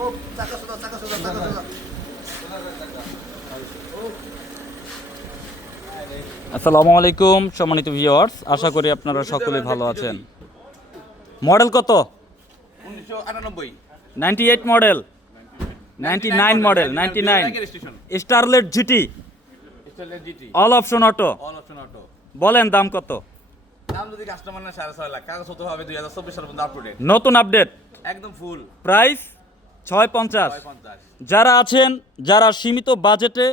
ও চাকা সোজা চাকা সোজা চাকা সোজা আসসালামু আলাইকুম সম্মানিত ভিউয়ার্স আশা করি আপনারা সকলে ভালো আছেন। মডেল কত? Ninety eight model. Ninety nine model ninety nine. Starlet GT. All option auto বলেন দাম কত? দাম যদি কাস্টমার না সাড়ে ছয় লাখ। কাগজ হতে হবে দুই হাজার চব্বিশ সাল পর্যন্ত আপ নতুন আপডেট একদম ফুল প্রাইস ছয় পঞ্চাশ যারা আছেন যারা সীমিত বাজেটে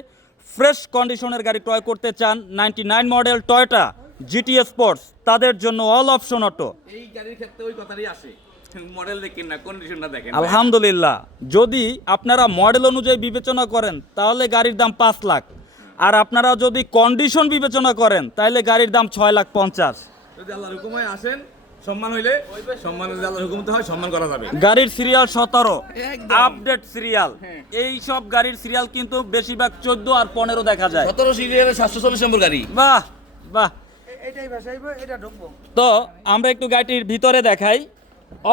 ফ্রেশ কন্ডিশনের গাড়ি ক্রয় করতে চান ninety nine model Toyota GT sports তাদের জন্য অল অপশন অটো। এই গাড়ির ক্ষেত্রে ওই আসে। মডেল দেখেন না কন্ডিশনটা দেখেন। আলহামদুলিল্লাহ। যদি আপনারা মডেল অনুযায়ী বিবেচনা করেন তাহলে গাড়ির দাম পাঁচ লাখ। আর আপনারা যদি কন্ডিশন বিবেচনা করেন তাহলে গাড়ির দাম ছয় লাখ পঞ্চাশ। যদি আল্লাহর আসেন সম্মান হইলে সম্মান আল্লাহর হুকুমতে হয় সম্মান করা যাবে। গাড়ির সিরিয়াল সতেরো। আপডেট সিরিয়াল হ্যাঁ। এই সব গাড়ির সিরিয়াল কিন্তু বেশিরভাগ চোদ্দ আর পনেরো দেখা যায়। সতেরো সিরিয়ালের সাতশো চল্লিশ নম্বর গাড়ি। বাহ বাহ। এটাই ভাসাইব এটা ঢুকবো। তো আমরা একটু গাড়িটির ভিতরে দেখাই।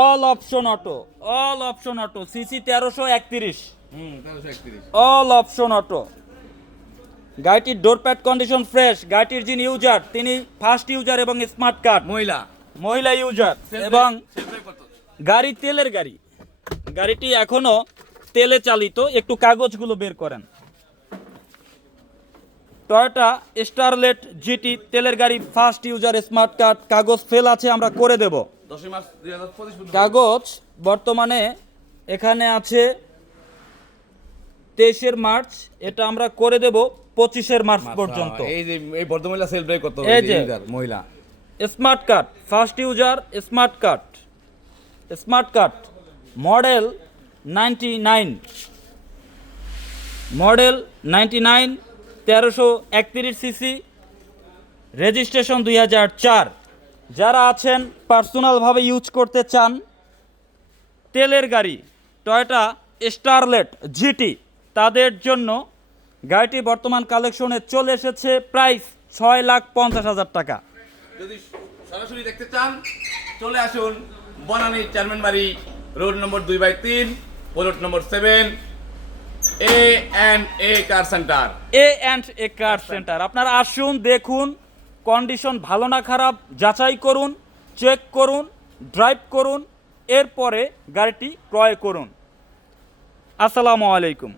All option auto all option auto CC তেরোশো একত্রিশ। হুম তেরোশো একত্রিশ। অল অপশন অটো গাড়িটির ডোর প্যাড কন্ডিশন ফ্রেশ গাড়িটির যিনি ইউজার তিনি ফার্স্ট ইউজার এবং স্মার্ট কার্ড মহিলা। মহিলা ইউজার এবং গাড়ি তেলের গাড়ি। গাড়িটি এখনও তেলে চালিত একটু কাগজগুলো বের করেন। টয়োটা স্টারলেট জিটি তেলের গাড়ি ফার্স্ট ইউজার স্মার্ট কার্ড কাগজ ফেল আছে আমরা করে দেব। কাগজ বর্তমানে এখানে আছে তেইশের মার্চ এটা আমরা করে দেব পঁচিশের মার্চ পর্যন্ত। এই যে এই সেলফ ড্রাইভ করতে এই যে। মহিলা। Smart card, first user smart card. Smart card, model ninety nine. Model ninety nine, তেরোশো একত্রিশ সিসি, রেজিস্ট্রেশন দুই হাজার চার। যারা আছেন, পার্সোনালভাবে ইউজ করতে চান, তেলের গাড়ি, টয়োটা স্টারলেট, জিটি, তাদের জন্য গাড়িটি বর্তমান কালেকশনে চলে এসেছে প্রাইস ছয় লাখ পঞ্চাশ হাজার টাকা। যদি সরাসরি দেখতে চান, চলে আসুন বনানী চেয়ারম্যান বাড়ি, রোড নম্বর দুই বাই তিন plot number seven A and A car centre A and A car centre আপনারা আসুন, দেখুন কন্ডিশন ভালো না খারাপ, যাচাই করুন চেক করুন ড্রাইভ করুন, এরপরে গাড়িটি ক্রয় করুন। আসসালামু আলাইকুম।